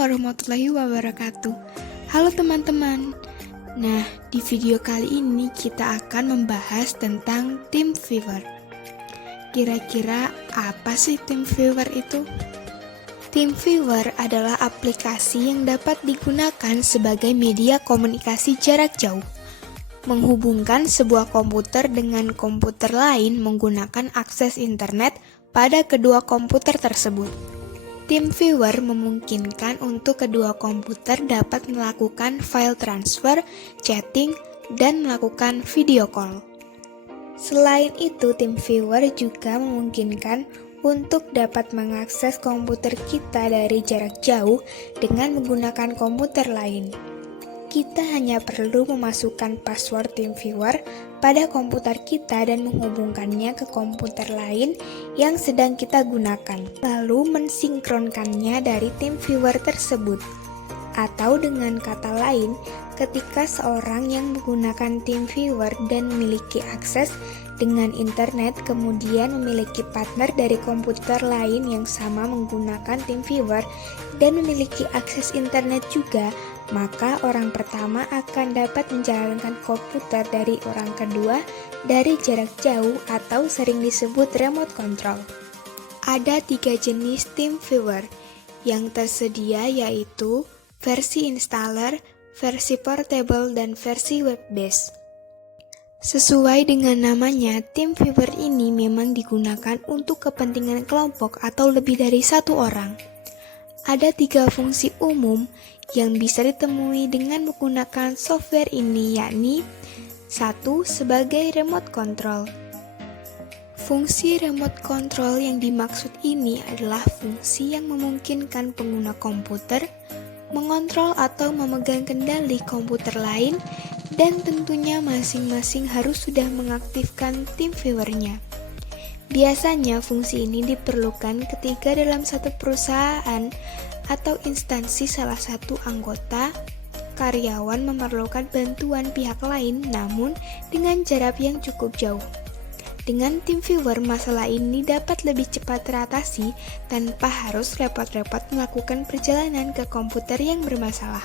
warahmatullahi wabarakatuh. Halo teman-teman. Nah, di video kali ini kita akan membahas tentang TeamViewer. Kira-kira apa sih TeamViewer itu? TeamViewer adalah aplikasi yang dapat digunakan sebagai media komunikasi jarak jauh, menghubungkan sebuah komputer dengan komputer lain menggunakan akses internet pada kedua komputer tersebut. TeamViewer memungkinkan untuk kedua komputer dapat melakukan file transfer, chatting, dan melakukan video call. Selain itu, TeamViewer juga memungkinkan untuk dapat mengakses komputer kita dari jarak jauh dengan menggunakan komputer lain. Kita hanya perlu memasukkan password TeamViewer pada komputer kita dan menghubungkannya ke komputer lain yang sedang kita gunakan, lalu mensinkronkannya dari TeamViewer tersebut. Atau dengan kata lain, ketika seorang yang menggunakan TeamViewer dan memiliki akses dengan internet kemudian memiliki partner dari komputer lain yang sama menggunakan TeamViewer dan memiliki akses internet juga, maka orang pertama akan dapat menjalankan komputer dari orang kedua dari jarak jauh atau sering disebut remote control. Ada 3 jenis TeamViewer yang tersedia, yaitu versi installer, versi portable, dan versi web-based. Sesuai dengan namanya, TeamViewer ini memang digunakan untuk kepentingan kelompok atau lebih dari satu orang. Ada 3 fungsi umum yang bisa ditemui dengan menggunakan software ini, yakni 1. Sebagai remote control. Fungsi remote control yang dimaksud ini adalah fungsi yang memungkinkan pengguna komputer mengontrol atau memegang kendali komputer lain, dan tentunya masing-masing harus sudah mengaktifkan TeamViewer-nya. Biasanya fungsi ini diperlukan ketika dalam satu perusahaan atau instansi salah satu anggota karyawan memerlukan bantuan pihak lain namun dengan jarak yang cukup jauh. Dengan TeamViewer, masalah ini dapat lebih cepat teratasi tanpa harus repot-repot melakukan perjalanan ke komputer yang bermasalah.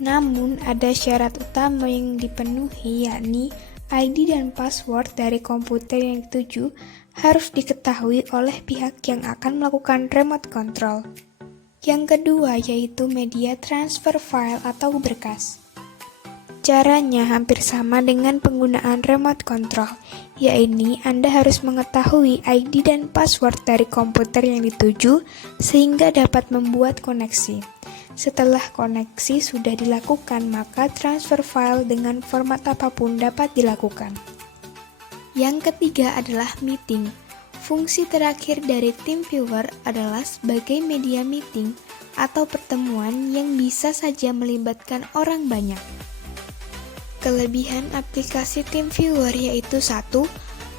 Namun, ada syarat utama yang dipenuhi, yakni ID dan password dari komputer yang dituju harus diketahui oleh pihak yang akan melakukan remote control. Yang kedua yaitu media transfer file atau berkas. Caranya hampir sama dengan penggunaan remote control, yaitu Anda harus mengetahui ID dan password dari komputer yang dituju sehingga dapat membuat koneksi. Setelah koneksi sudah dilakukan, maka transfer file dengan format apapun dapat dilakukan. Yang ketiga adalah meeting. Fungsi terakhir dari TeamViewer adalah sebagai media meeting atau pertemuan yang bisa saja melibatkan orang banyak. Kelebihan aplikasi TeamViewer yaitu 1.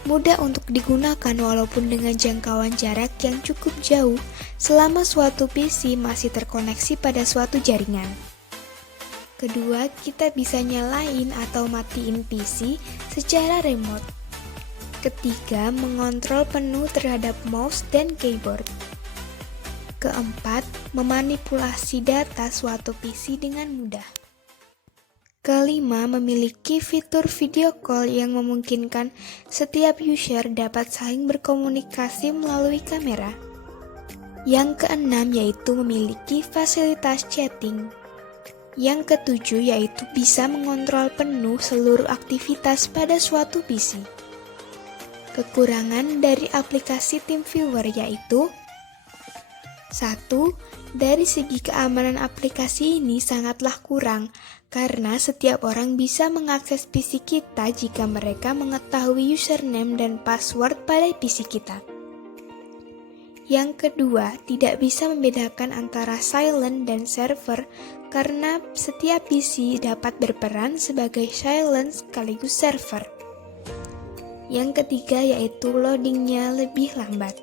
Mudah untuk digunakan walaupun dengan jangkauan jarak yang cukup jauh selama suatu PC masih terkoneksi pada suatu jaringan. Kedua, kita bisa nyalain atau matiin PC secara remote. Ketiga, mengontrol penuh terhadap mouse dan keyboard. Keempat, memanipulasi data suatu PC dengan mudah. Kelima, memiliki fitur video call yang memungkinkan setiap user dapat saling berkomunikasi melalui kamera. Yang keenam yaitu memiliki fasilitas chatting. Yang ketujuh yaitu bisa mengontrol penuh seluruh aktivitas pada suatu PC. Kekurangan dari aplikasi TeamViewer yaitu 1. Dari segi keamanan aplikasi ini sangatlah kurang, karena setiap orang bisa mengakses PC kita jika mereka mengetahui username dan password pada PC kita. Yang kedua, tidak bisa membedakan antara silent dan server karena setiap PC dapat berperan sebagai silent sekaligus server. Yang ketiga yaitu loadingnya lebih lambat.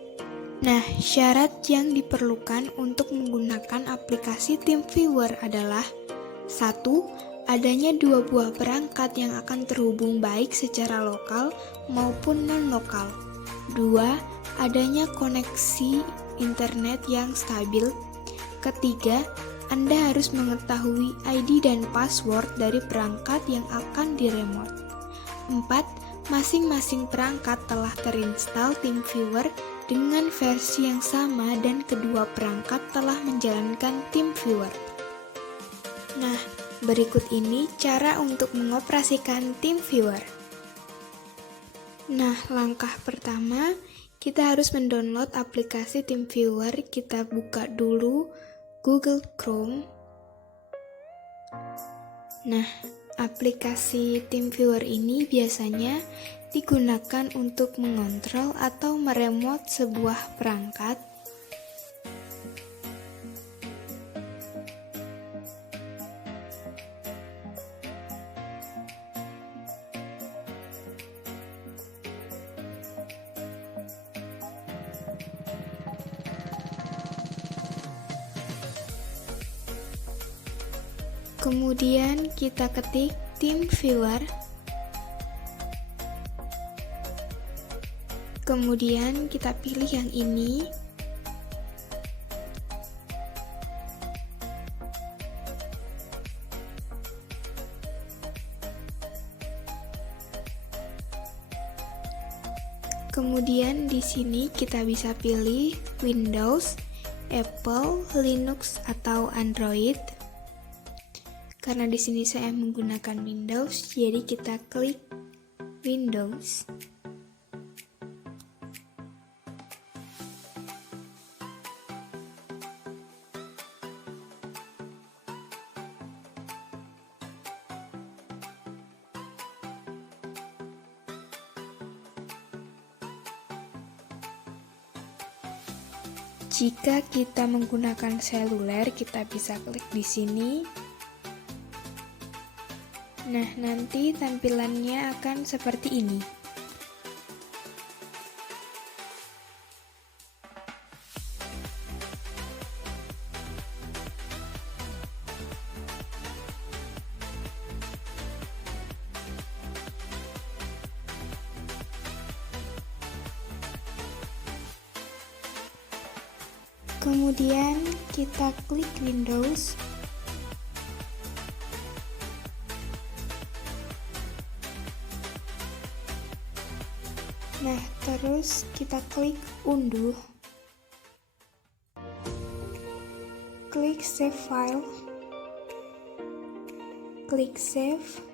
Nah, syarat yang diperlukan untuk menggunakan aplikasi TeamViewer adalah 1. Adanya 2 buah perangkat yang akan terhubung baik secara lokal maupun non-lokal. 2. Adanya koneksi internet yang stabil. Ketiga, Anda harus mengetahui ID dan password dari perangkat yang akan diremote. 4. Masing-masing perangkat telah terinstall TeamViewer dengan versi yang sama dan kedua perangkat telah menjalankan TeamViewer. Nah, berikut ini cara untuk mengoperasikan TeamViewer. Nah, langkah pertama, kita harus mendownload aplikasi TeamViewer. Kita buka dulu Google Chrome. Nah, aplikasi TeamViewer ini biasanya digunakan untuk mengontrol atau meremote sebuah perangkat. Kemudian kita ketik TeamViewer. Kemudian kita pilih yang ini. Kemudian di sini kita bisa pilih Windows, Apple, Linux atau Android. Karena di sini saya menggunakan Windows, jadi kita klik Windows. Jika kita menggunakan seluler, kita bisa klik di sini. Nah, nanti tampilannya akan seperti ini. Kemudian kita klik Windows. Nah, terus kita klik unduh. Klik save file. Klik save.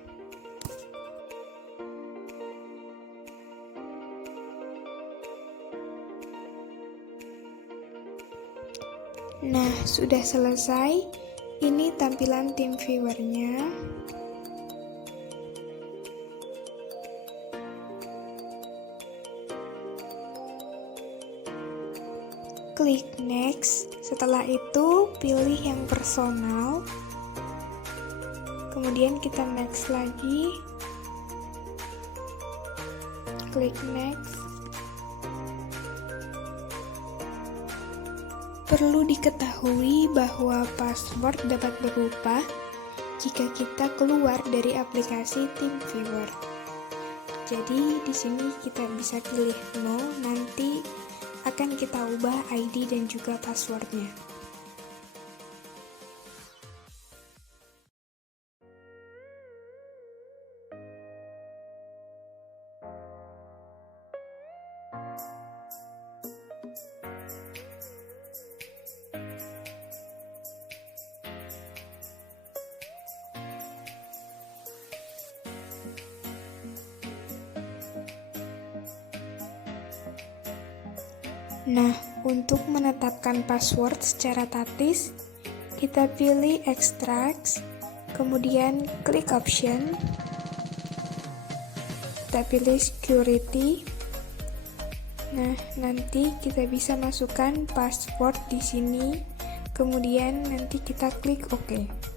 Nah, sudah selesai. Ini tampilan TeamViewer-nya. Klik next. Setelah itu pilih yang personal. Kemudian kita next lagi. Klik next. Perlu diketahui bahwa password dapat berubah jika kita keluar dari aplikasi TeamViewer. Jadi di sini kita bisa pilih no, nanti akan kita ubah ID dan juga passwordnya. Nah, untuk menetapkan password secara tatis, kita pilih Extract, kemudian klik Option, kita pilih Security. Nah, nanti kita bisa masukkan password di sini, kemudian nanti kita klik OK.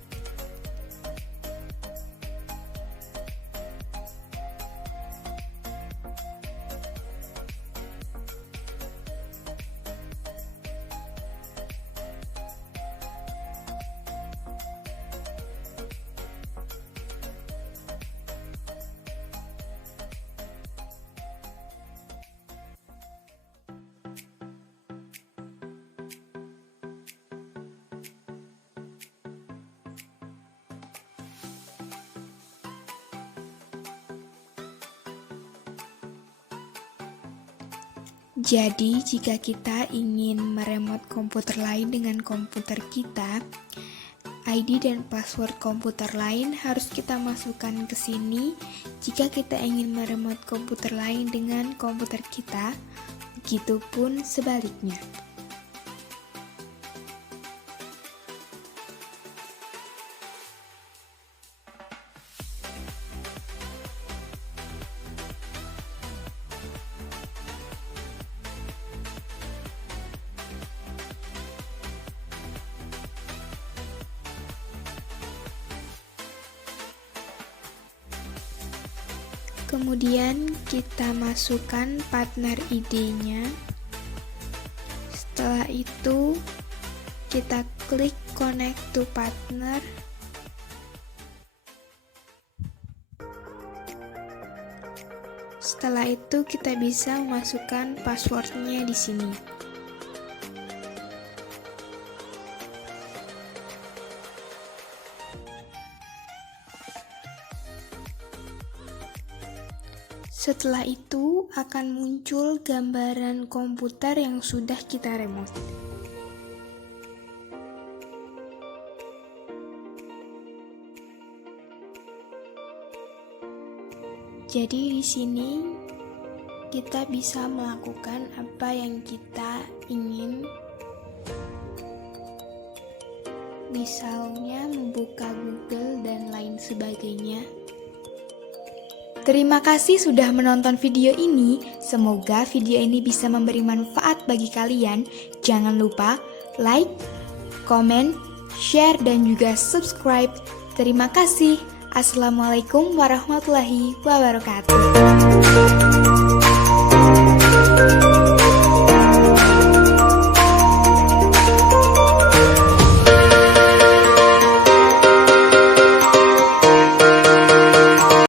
Jadi, jika kita ingin meremot komputer lain dengan komputer kita, ID dan password komputer lain harus kita masukkan ke sini. Jika kita ingin meremot komputer lain dengan komputer kita, begitupun sebaliknya. Kemudian kita masukkan partner ID-nya. Setelah itu kita klik connect to partner. Setelah itu kita bisa memasukkan passwordnya di sini. Setelah itu akan muncul gambaran komputer yang sudah kita remote. Jadi di sini kita bisa melakukan apa yang kita ingin. Misalnya membuka Google dan lain sebagainya. Terima kasih sudah menonton video ini. Semoga video ini bisa memberi manfaat bagi kalian. Jangan lupa like, komen, share, dan juga subscribe. Terima kasih. Assalamualaikum warahmatullahi wabarakatuh.